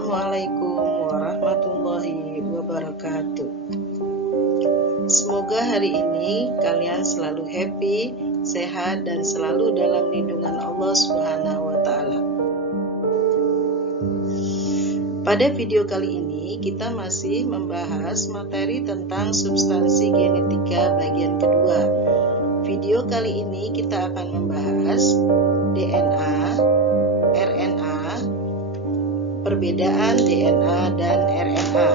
Assalamualaikum warahmatullahi wabarakatuh. Semoga hari ini kalian selalu happy, sehat, dan selalu dalam lindungan Allah Subhanahu wa Ta'ala. Pada video kali ini kita masih membahas materi tentang substansi genetika bagian kedua. Video kali ini kita akan membahas DNA, RNA, perbedaan DNA dan RNA.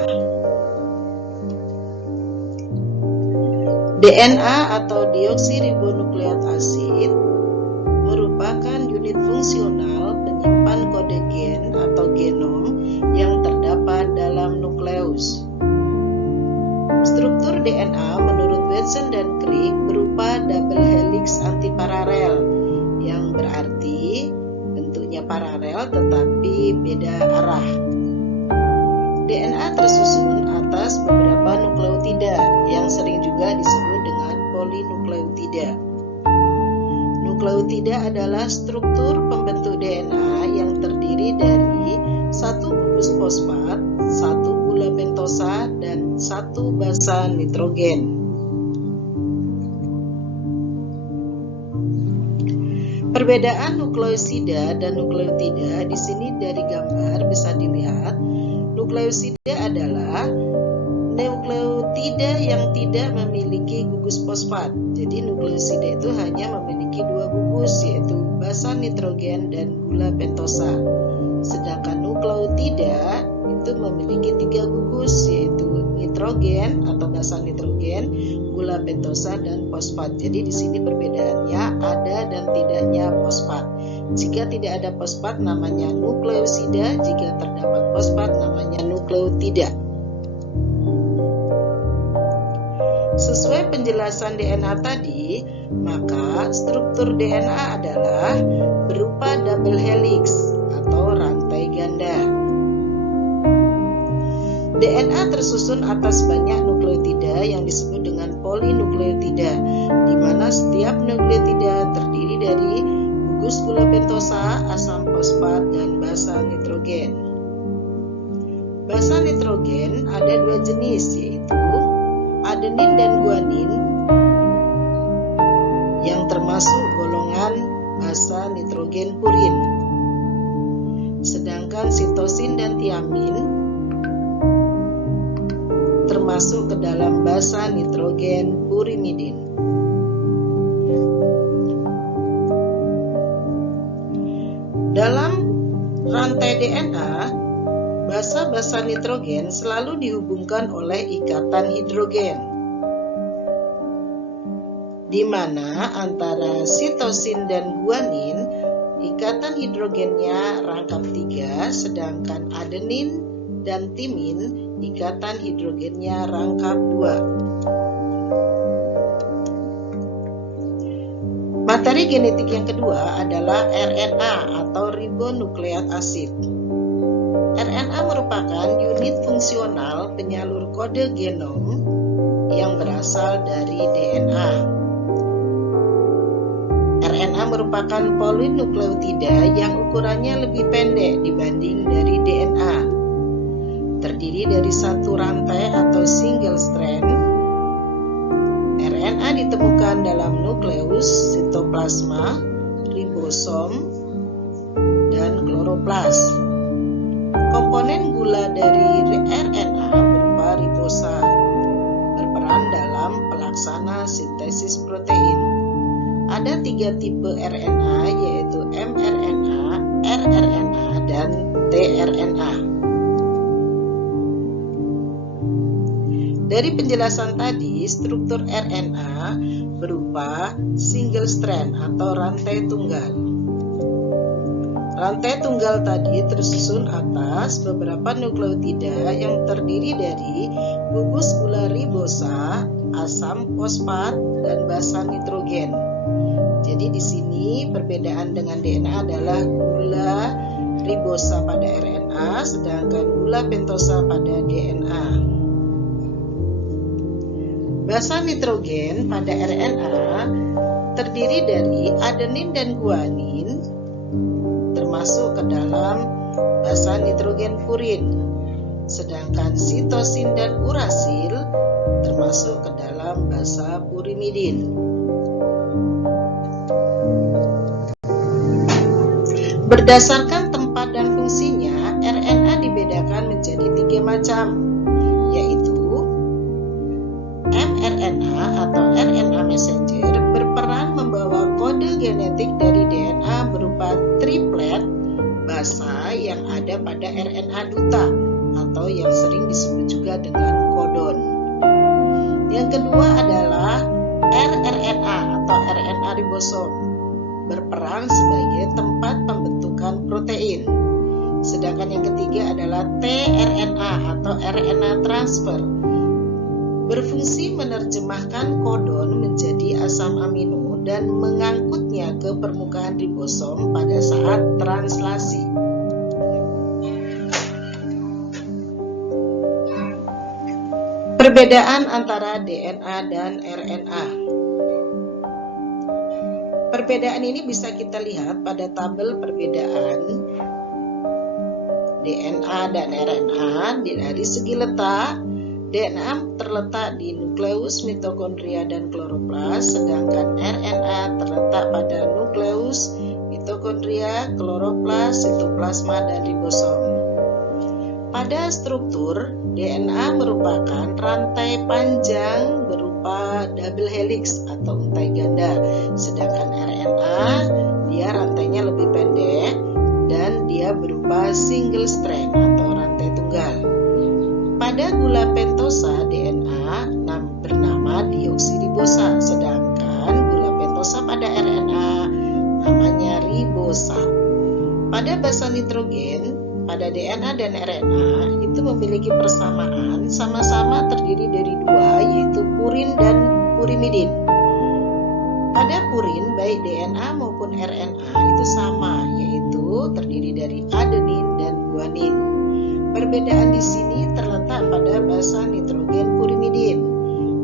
DNA atau deoksiribonukleat asid merupakan unit fungsional penyimpan kode gen atau genom yang terdapat dalam nukleus. Struktur DNA menurut Watson dan Crick berupa double helix antiparalel, yang berarti bentuknya paralel tetapi beda arah. DNA tersusun atas beberapa nukleotida yang sering juga disebut dengan polinukleotida. Nukleotida adalah struktur pembentuk DNA yang terdiri dari satu gugus fosfat, satu gula pentosa, dan satu basa nitrogen. Perbedaan nukleosida dan nukleotida di sini dari gambar bisa dilihat. Nukleosida adalah nukleotida yang tidak memiliki gugus fosfat. Jadi nukleosida itu hanya memiliki dua gugus, yaitu basa nitrogen dan gula pentosa. Sedangkan nukleotida itu memiliki tiga gugus, yaitu nitrogen atau basa nitrogen, gula pentosa, dan fosfat. Jadi di sini perbedaannya ada dan tidaknya fosfat. Jika tidak ada fosfat namanya nukleosida, jika terdapat fosfat namanya nukleotida. Sesuai penjelasan DNA tadi, maka struktur DNA adalah berupa double helix atau rantai ganda. DNA tersusun atas banyak nukleotida yang disebut dengan polinukleotida, di mana setiap nukleotida terdiri dari gugus gula pentosa, asam fosfat, dan basa nitrogen. Basa nitrogen ada dua jenis, yaitu adenin dan guanin, yang termasuk golongan basa nitrogen purin. Sedangkan sitosin dan tiamin termasuk ke dalam basa nitrogen purimidin. Dalam rantai DNA, basa-basa nitrogen selalu dihubungkan oleh ikatan hidrogen, di mana antara sitosin dan guanin ikatan hidrogennya rangkap 3, sedangkan adenin dan timin ikatan hidrogennya rangkap 2. Materi genetik yang kedua adalah RNA atau ribonukleat asid. RNA merupakan unit fungsional penyalur kode genom yang berasal dari DNA. RNA merupakan polinukleotida yang ukurannya lebih pendek dibanding dari DNA. Terdiri dari satu rantai atau single strand. RNA ditemukan dalam nukleus, sitoplasma, ribosom, dan kloroplas. Komponen gula dari RNA berupa ribosa, berperan dalam pelaksana sintesis protein. Ada 3 tipe RNA, yaitu mRNA, rRNA, dan tRNA. Dari penjelasan tadi, struktur RNA berupa single strand atau rantai tunggal. Rantai tunggal tadi tersusun atas beberapa nukleotida yang terdiri dari gugus gula ribosa, asam fosfat, dan basa nitrogen. Jadi di sini perbedaan dengan DNA adalah gula ribosa pada RNA, sedangkan gula pentosa pada DNA. Basa nitrogen pada RNA terdiri dari adenin dan guanin, termasuk ke dalam basa nitrogen furin. Sedangkan sitosin dan urasil termasuk ke dalam basa purimidin. Berdasarkan tempat dan fungsinya, RNA dibedakan menjadi 3 macam, yaitu mRNA atau RNA messenger berperan membawa kode genetik dari DNA berupa triplet basa yang ada pada RNA duta atau yang sering disebut juga dengan kodon. Yang kedua adalah rRNA atau RNA ribosom, berperan sebagai tempat pembentukan protein. Sedangkan yang ketiga adalah tRNA atau RNA transfer, berfungsi menerjemahkan kodon menjadi asam amino dan mengangkutnya ke permukaan ribosom pada saat translasi. Perbedaan antara DNA dan RNA. Perbedaan ini bisa kita lihat pada tabel perbedaan DNA dan RNA. Dari segi letak, DNA terletak di nukleus, mitokondria, dan kloroplas, sedangkan RNA terletak pada nukleus, mitokondria, kloroplas, sitoplasma, dan ribosom. Pada struktur, DNA merupakan rantai panjang berupa double helix atau untai ganda, sedangkan RNA dia rantainya lebih pendek dan dia berupa single strand atau rantai tunggal. Pada gula pentosa, DNA bernama deoksiribosa, sedangkan gula pentosa pada RNA namanya ribosa. Pada basa nitrogen, pada DNA dan RNA itu memiliki persamaan, sama-sama terdiri dari 2, yaitu purin dan purimidin. Pada purin, baik DNA maupun RNA itu sama, yaitu terdiri dari adenin dan guanin. Perbedaan di sini terletak pada basa nitrogen purimidin.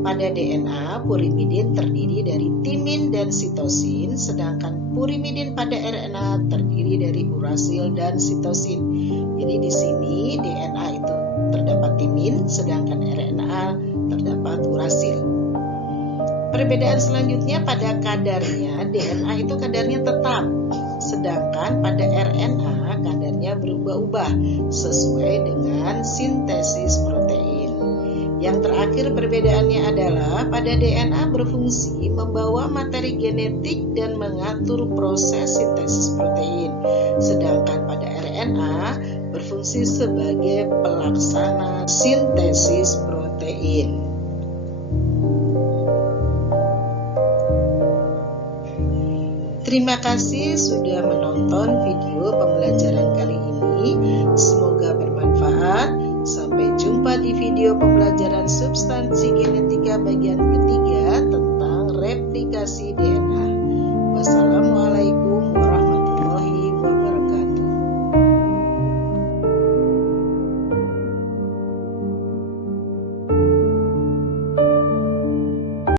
Pada DNA, purimidin terdiri dari timin dan sitosin, sedangkan purimidin pada RNA terdiri dari urasil dan sitosin. Jadi di sini DNA itu terdapat timin, sedangkan RNA terdapat urasil. Perbedaan selanjutnya pada kadarnya, DNA itu kadarnya tetap, sedangkan pada RNA kadarnya berubah-ubah sesuai dengan sintesis protein. Yang terakhir perbedaannya adalah pada DNA berfungsi membawa materi genetik dan mengatur proses sintesis protein, sedangkan pada RNA berfungsi sebagai pelaksana sintesis protein. Terima kasih sudah menonton video pembelajaran kali ini. Semoga bermanfaat. Sampai jumpa di video pembelajaran substansi genetika bagian ketiga tentang replikasi DNA.